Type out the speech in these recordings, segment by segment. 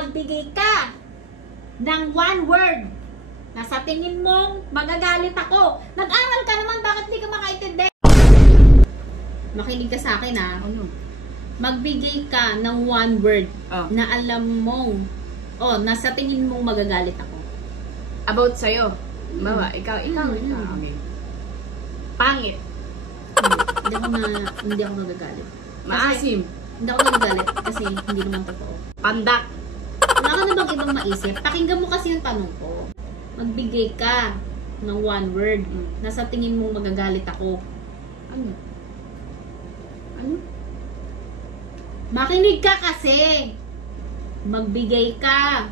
Magbigay ka ng one word na sa tingin mong magagalit ako. Nag-aral ka naman, bakit hindi ka makaintindi? Makinig ka sa akin ha. Ano? Magbigay ka ng one word na alam mong, na sa tingin mong magagalit ako. About sa'yo. Bawa, ikaw. Okay. Pangit. Hindi ako magagalit. Maasim. Hindi ako magagalit kasi hindi naman totoo. Pandak. Wala ka na bang ibang maisip? Pakinggan mo kasi yung tanong ko. Magbigay ka ng one word na sa tingin mong magagalit ako. Ano? Ano? Makinig ka kasi. Magbigay ka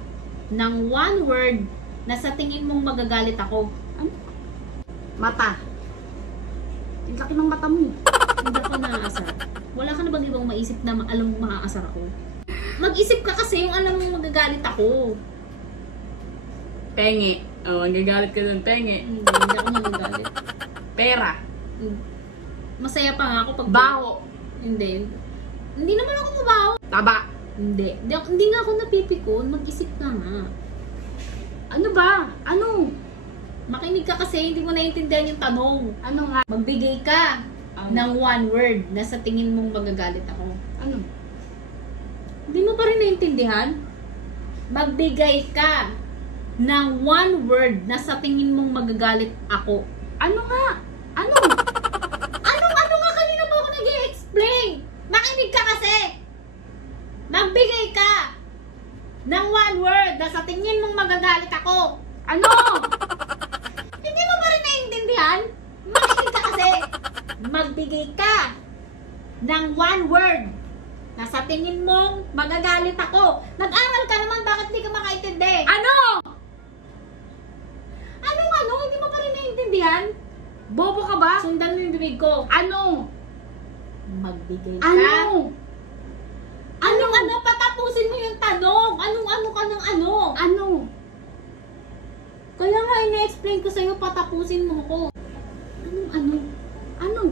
ng one word na sa tingin mong magagalit ako. Ano? Mata. Ang laki ng mata mo. Hindi ako naaasar. Wala ka na bang ibang maisip na alam mong maaasar ako? Mag-isip ka kasi yung alam mong magagalit ako. Penge. Magagalit ka dun, penge. Hindi ako magagalit. Pera. Masaya pa nga ako pag... Baho. Hindi. Hindi naman ako mabaho. Taba. Hindi nga ako napipikon. Mag-isip ka nga. Ano ba? Ano? Makinig ka kasi, hindi mo naiintindihan yung tanong. Ano nga? Magbigay ka ng one word na sa tingin mong magagalit ako. Ano? Hindi mo pa rin naiintindihan? Magbigay ka ng one word na sa tingin mong magagalit ako. Ano nga? Ano? Ano nga kanina ba ako nag-i-explain? Makinig ka kasi! Magbigay ka ng one word na sa tingin mong magagalit ako. Ano? Hindi mo pa rin naiintindihan? Makinig ka kasi. Magbigay ka ng one word na sa tingin mong magagalit ako. Nag-aral ka naman, bakit hindi ka makaintindi? Ano? Ano? Hindi mo pa rin naiintindihan? Bobo ka ba? Sundan mo yung bibig ko. Ano? Magbigay ka. Ano? Ano? Patapusin mo yung tanong. Anong ka ng ano? Ano? Kaya nga, ina-explain ko sa'yo, patapusin mo ko. Ano?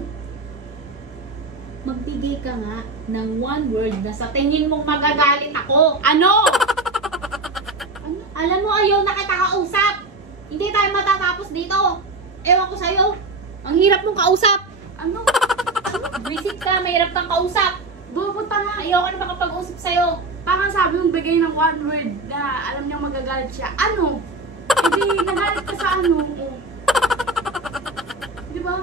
Magbigay ka nga ng one word na sa tingin mong magagalit ako. Ano? Alam mo, ayaw na kita kausap. Hindi tayo matatapos dito. Ewan ko sa'yo. Ang hirap mong kausap. Ano? Visit ka, mahirap kang kausap. Bobo ta nga. Ayaw ka na makapag-usap sa'yo. Parang sabi mong bigay ng one word na alam niyang magagalit siya. Ano? Hindi, nagalit ka sa ano. Di ba?